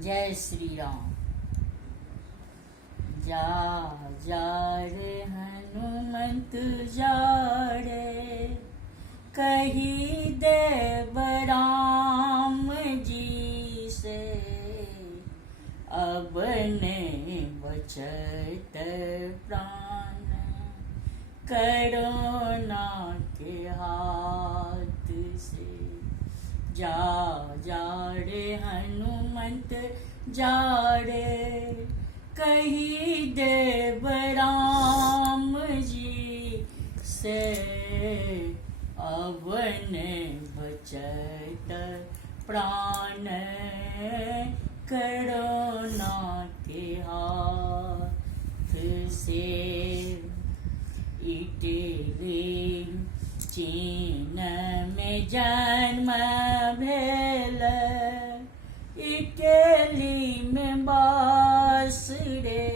जय श्री राम। जा जा रे हनुमंत जा रे, कही देव राम जी से, अब ने बचत प्राण, करुणा के हाथ से। जा जा रे हनुमंत जा रे, कही देव राम जी से, अब ने बचत प्राण, करुणा के हाथ से। इटली चीन में जन्म भेल, इटली में बास रे,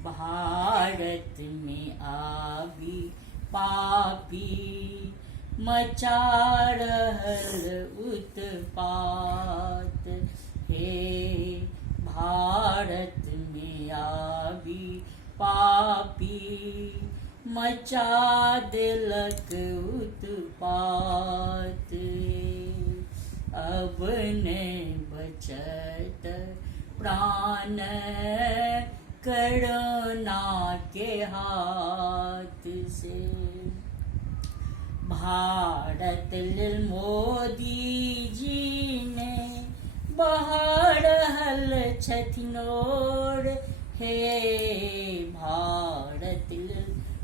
भारत में आवी पापी, मचा रहल उत्पात हे। भारत में आवी पापी, मचा दिलक उत्पात, अब ने बचत प्राण, करुणा के हाथ से। भारत मोदी जी ने बहार हल छथिनोर हे। भारत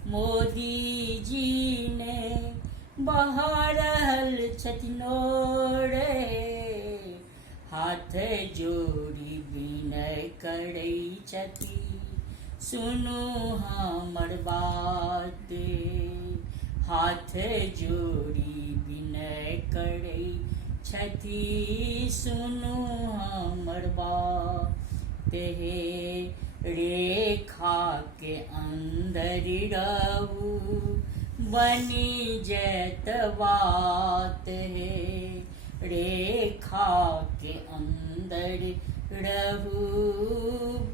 मोदी जी ने बहार हल छथिनोर, हाथ जोड़ी विनय करै छथि, सुनु हमर बात। हाथ जोड़ी विनय करै छथि, सुनु हमर बात। रेखा के अंदर रहू, बनी जैत बात है। रेखा के अंदर रहू,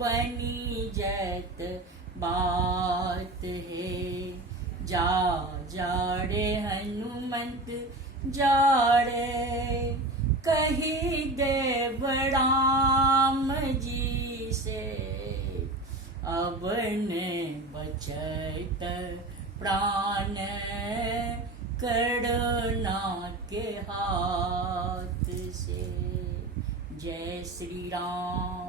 बनी जैत बात है। जा जा रे हनुमंत जा रे, कही देव राम जी से, अब ने बचत प्राण, करुणा के हाथ से। जय श्री राम।